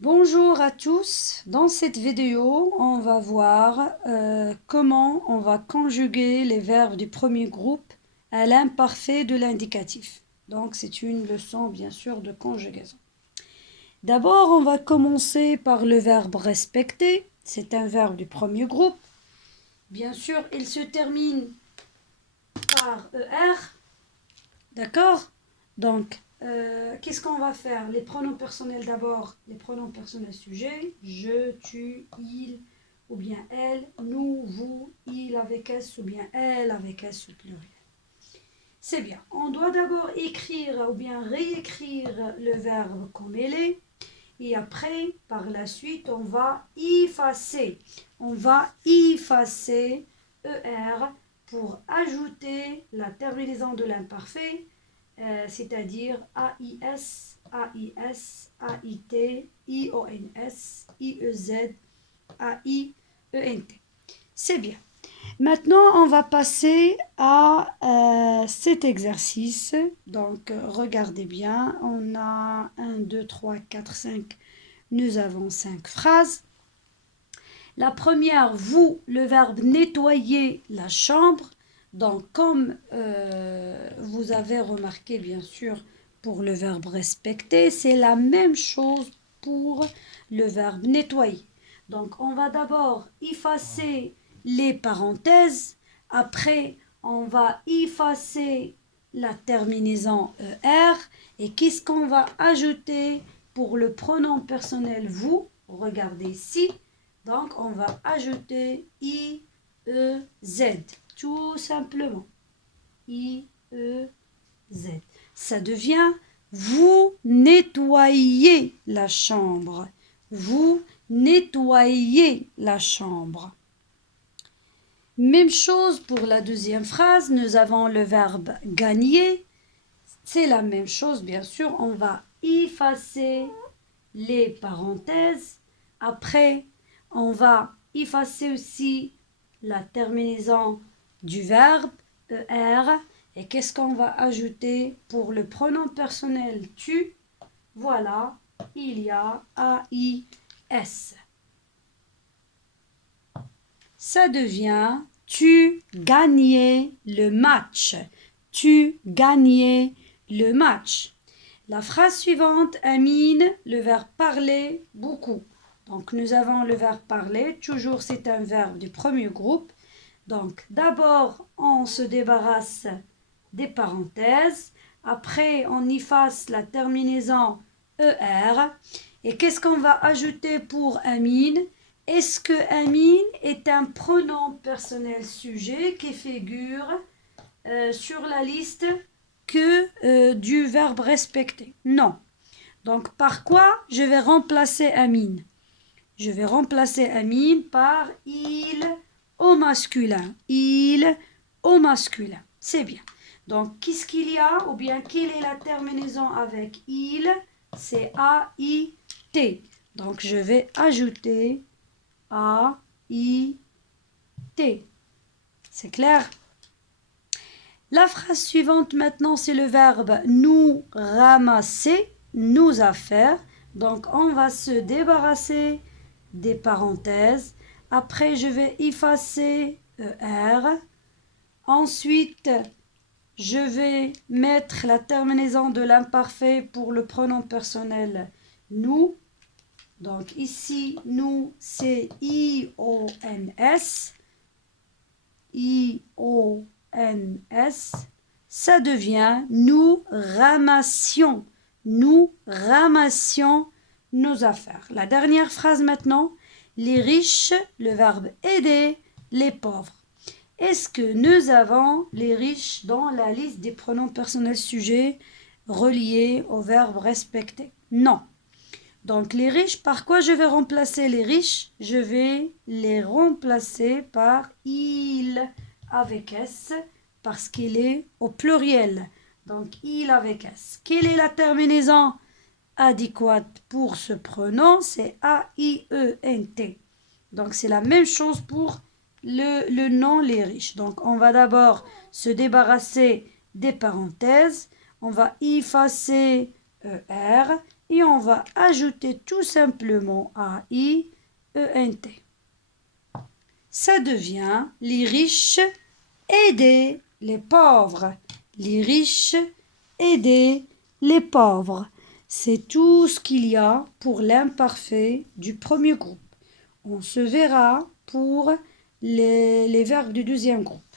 Bonjour à tous. Dans cette vidéo, on va voir comment on va conjuguer les verbes du premier groupe à l'imparfait de l'indicatif. Donc, c'est une leçon, bien sûr, de conjugaison. D'abord, on va commencer par le verbe respecter. C'est un verbe du premier groupe. Bien sûr, il se termine par ER. D'accord? Donc, qu'est-ce qu'on va faire? Les pronoms personnels d'abord, les pronoms personnels sujets, je, tu, il, ou bien elle, nous, vous, il avec S ou bien elle avec S au pluriel. C'est bien. On doit d'abord écrire ou bien réécrire le verbe comme il est. Et après, par la suite, on va effacer. On va effacer ER pour ajouter la terminaison de l'imparfait, c'est-à-dire AIS, AIS, AIT, IONS, IEZ, AIENT. C'est bien. Maintenant, on va passer à cet exercice. Donc, regardez bien. On a 1, 2, 3, 4, 5. Nous avons 5 phrases. La première, vous, le verbe nettoyer la chambre. Donc, comme vous avez remarqué, bien sûr, pour le verbe respecter, c'est la même chose pour le verbe nettoyer. Donc, on va d'abord effacer les parenthèses. Après, on va effacer la terminaison ER. Et qu'est-ce qu'on va ajouter pour le pronom personnel vous? Regardez ici. Donc, on va ajouter I-E-Z, tout simplement. I-E-Z. Ça devient vous nettoyez la chambre. Vous nettoyez la chambre. Même chose pour la deuxième phrase. Nous avons le verbe gagner. C'est la même chose, bien sûr. On va effacer les parenthèses. Après, on va effacer aussi la terminaison du verbe ER. Et qu'est-ce qu'on va ajouter pour le pronom personnel tu? Voilà, il y a AIS. Ça devient tu gagnais le match. Tu gagnais le match. La phrase suivante, Amine, le verbe parler, beaucoup. Donc, nous avons le verbe parler. Toujours, c'est un verbe du premier groupe. Donc, d'abord, on se débarrasse des parenthèses. Après, on efface la terminaison ER. Et qu'est-ce qu'on va ajouter pour Amine? Est-ce que Amine est un pronom personnel sujet qui figure sur la liste que du verbe respecter? Non. Donc, par quoi je vais remplacer Amine? Je vais remplacer Amine par il au masculin. Il au masculin. C'est bien. Donc, qu'est-ce qu'il y a? Ou bien, quelle est la terminaison avec il? C'est A-I-T. Donc, je vais ajouter A-I-T. C'est clair? La phrase suivante maintenant, c'est le verbe nous ramasser, nos affaires. Donc, on va se débarrasser des parenthèses. Après, je vais effacer ER. Ensuite, je vais mettre la terminaison de l'imparfait pour le pronom personnel nous. Donc, ici, nous, c'est I-O-N-S. I-O-N-S, ça devient nous ramassions nos affaires. La dernière phrase maintenant, les riches, le verbe aider, les pauvres. Est-ce que nous avons les riches dans la liste des pronoms personnels sujets reliés au verbe respecter? Non. Donc les riches, par quoi je vais remplacer les riches? Je vais les remplacer par il avec S parce qu'il est au pluriel. Donc il avec S. Quelle est la terminaison adéquate pour ce pronom? C'est A-I-E-N-T. Donc c'est la même chose pour le nom les riches. Donc on va d'abord se débarrasser des parenthèses. On va effacer ER. et on va ajouter tout simplement A-I-E-N-T. Ça devient les riches aider les pauvres. Les riches aider les pauvres. C'est tout ce qu'il y a pour l'imparfait du premier groupe. On se verra pour les verbes du deuxième groupe.